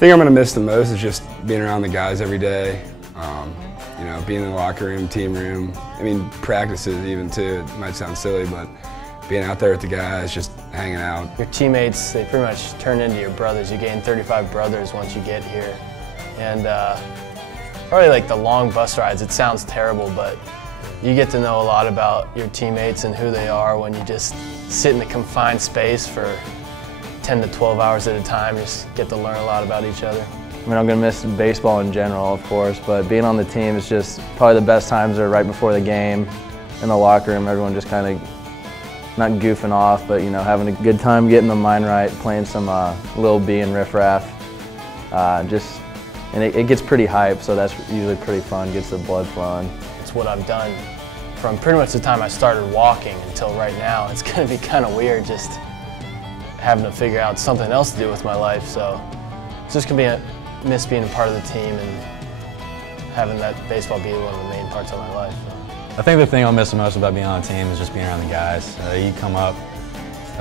thing I'm going to miss the most is just being around the guys every day. You know, being in the locker room, team room. I mean, practices even too. It might sound silly, but being out there with the guys, just hanging out. Your teammates, they pretty much turn into your brothers. You gain 35 brothers once you get here. And probably like the long bus rides, it sounds terrible, but you get to know a lot about your teammates and who they are when you just sit in a confined space for 10 to 12 hours at a time. You just get to learn a lot about each other. I mean, I'm going to miss baseball in general, of course, but being on the team is just probably the best times are right before the game. In the locker room, everyone just kind of, not goofing off, but, you know, having a good time, getting the mind right, playing some Lil B and Riff Raff. And it gets pretty hype, so that's usually pretty fun, gets the blood flowing. It's what I've done from pretty much the time I started walking until right now. It's going to be kind of weird just having to figure out something else to do with my life, so it's just going to be miss being a part of the team and having that baseball be one of the main parts of my life. I think the thing I'll miss the most about being on the team is just being around the guys. You come up,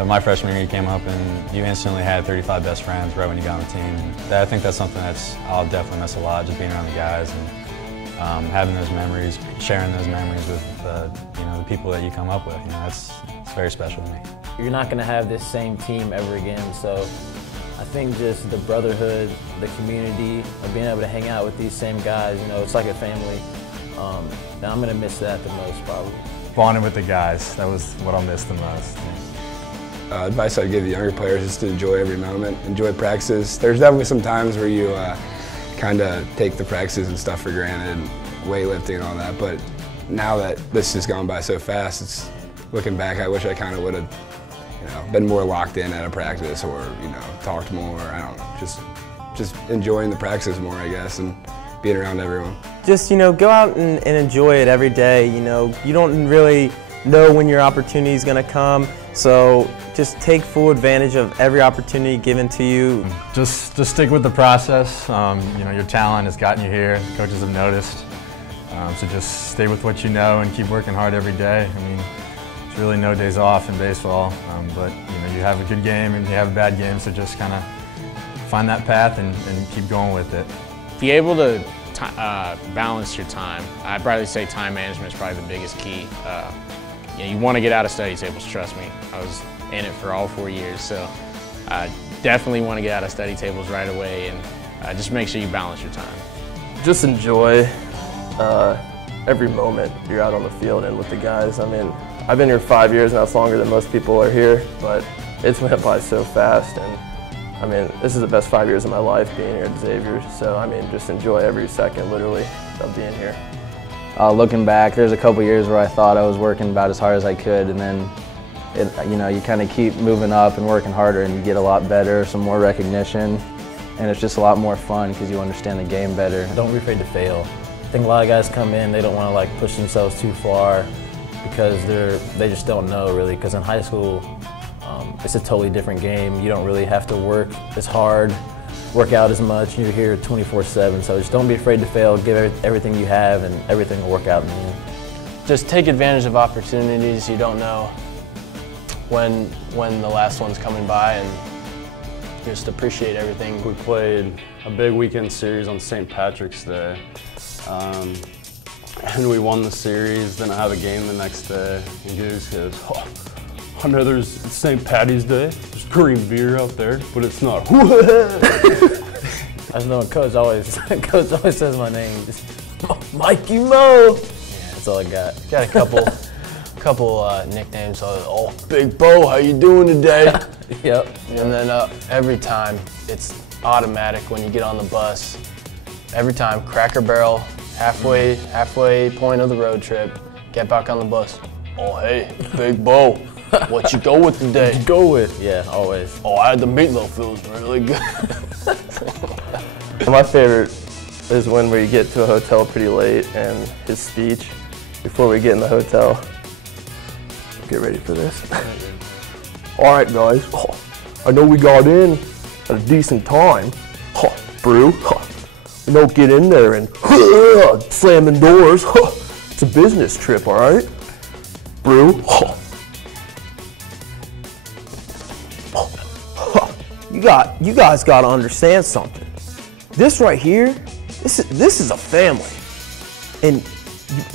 my freshman year you came up and you instantly had 35 best friends right when you got on the team. And I think that's something I'll definitely miss a lot, just being around the guys and having those memories, sharing those memories with you know, the people that you come up with. You know, it's very special to me. You're not going to have this same team ever again, so I think just the brotherhood, the community, of being able to hang out with these same guys, you know, it's like a family. And I'm going to miss that the most, probably. Bonding with the guys, that was what I'll miss the most. Advice I'd give the younger players is to enjoy every moment, enjoy practices. There's definitely some times where you kind of take the practices and stuff for granted, weightlifting and all that, but now that this has gone by so fast, it's looking back, I wish I kind of would have, you know, been more locked in at a practice or, you know, talked more. I don't know, just enjoying the practices more, I guess, and being around everyone. Just, you know, go out and enjoy it every day. You know, you don't really know when your opportunity is going to come, so just take full advantage of every opportunity given to you. Just stick with the process. You know, your talent has gotten you here. The coaches have noticed. So just stay with what you know and keep working hard every day. I mean, there's really no days off in baseball, but you know, you have a good game and you have a bad game, so just kind of find that path and keep going with it. Be able to balance your time. I'd probably say time management is probably the biggest key. You know, you want to get out of study tables, trust me. I was in it for all 4 years, so I definitely want to get out of study tables right away, and just make sure you balance your time. Just enjoy every moment you're out on the field and with the guys. I mean, I've been here 5 years now, it's longer than most people are here, but it's went by so fast, and I mean, this is the best 5 years of my life being here at Xavier, so I mean, just enjoy every second, literally, of being here. Looking back, there's a couple years where I thought I was working about as hard as I could, and then you know, you kind of keep moving up and working harder and you get a lot better, some more recognition, and it's just a lot more fun because you understand the game better. Don't be afraid to fail. I think a lot of guys come in, they don't want to like push themselves too far because they just don't know really, because in high school it's a totally different game. You don't really have to work as hard, work out as much. You're here 24/7, so just don't be afraid to fail. Give everything you have, and everything will work out in the end. Just take advantage of opportunities. You don't know when the last one's coming by, and just appreciate everything. We played a big weekend series on St. Patrick's Day, and we won the series. Then I have a game the next day, and he just goes, "Oh, I know there's St. Patty's Day. There's green beer out there, but it's not." I know Coach always says my name. Just, Mikey Mo. Yeah, that's all I got. Got a couple nicknames. Oh, Big Bo, how you doing today? Yep. And then every time, it's automatic when you get on the bus. Every time, Cracker Barrel, halfway point of the road trip, get back on the bus. Oh, hey, Big Bo, what you go with today? What you go with? Yeah, always. Oh, I had the meatloaf. It was really good. My favorite is when we get to a hotel pretty late and his speech before we get in the hotel. Get ready for this. All right, guys. Oh, I know we got in at a decent time. Oh, brew. Oh, we don't get in there and slamming doors. Oh, it's a business trip, all right? Brew. Oh. You guys got to understand something. this right here, this is a family. And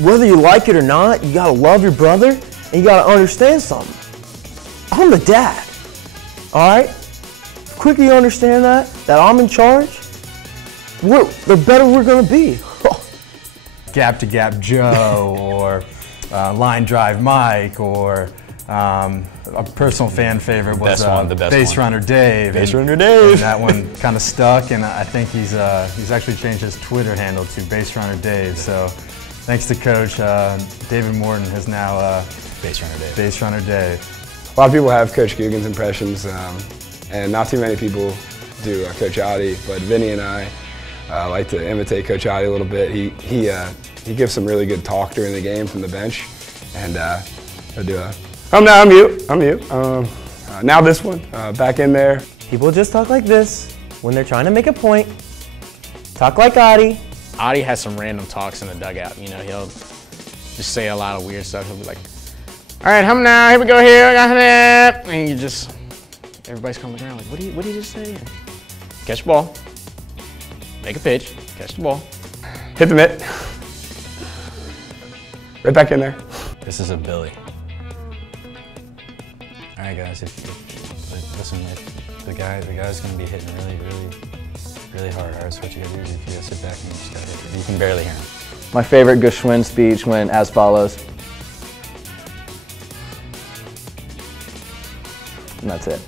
whether you like it or not, you gotta love your brother and you gotta understand something. I'm the dad, all right? The quicker you understand that I'm in charge, the better we're gonna be. Gap to Gap Joe, or Line Drive Mike, or a personal fan favorite was Base Runner Dave. Base Runner Dave. And that one kind of stuck, and I think he's actually changed his Twitter handle to Base Runner Dave. So thanks to Coach, David Morton has now Base Runner Dave. Base Runner Dave. A lot of people have Coach Kuyken's impressions, and not too many people do Coach Adi, but Vinny and I like to imitate Coach Adi a little bit. He gives some really good talk during the game from the bench, and he'll do a, I'm you. Now this one, back in there. People just talk like this when they're trying to make a point. Talk like Adi. Adi has some random talks in the dugout. You know, he'll just say a lot of weird stuff. He'll be like, all right, hum now, here we go here, I got that. And you just, everybody's coming around like, what did he just say? Catch the ball, make a pitch, catch the ball. Hit the mitt. Right back in there. This is a Billy. All right, guys. Listen, the guy's gonna be hitting really hard. All right, so what you gotta do is you gotta sit back and you just gotta hit it. You can barely hear him. My favorite Geschwin speech went as follows. And that's it.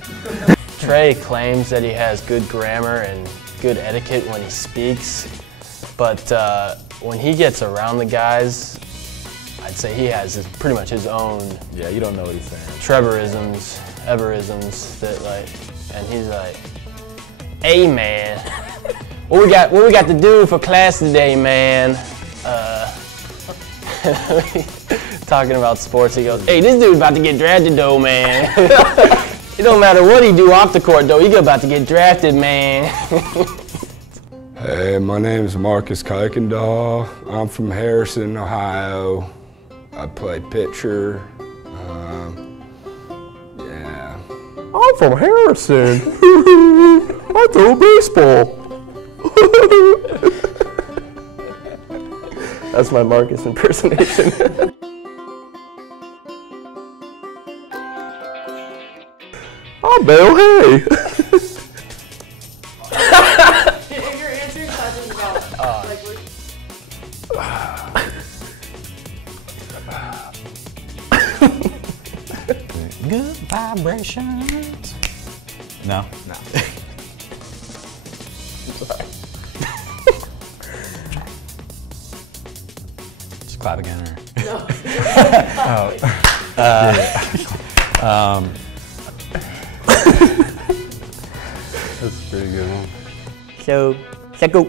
Trey claims that he has good grammar and good etiquette when he speaks, but when he gets around the guys, I'd say he has pretty much his own. Yeah, you don't know what he's saying. Trevorisms, Everisms that like, and he's like, "Hey man, what we got to do for class today, man?" Talking about sports, he goes, "Hey, this dude's about to get drafted though, man." It don't matter what he do off the court though, he's about to get drafted, man. Hey, my name is Markus Kuykendoll. I'm from Harrison, Ohio. I play pitcher. Yeah. I'm from Harrison. I throw baseball. That's my Markus impersonation. I'm Bale Hay. You're answering questions about Good vibrations. No. I'm sorry. Just clap again, or? No. That's a pretty good one. So, let's go.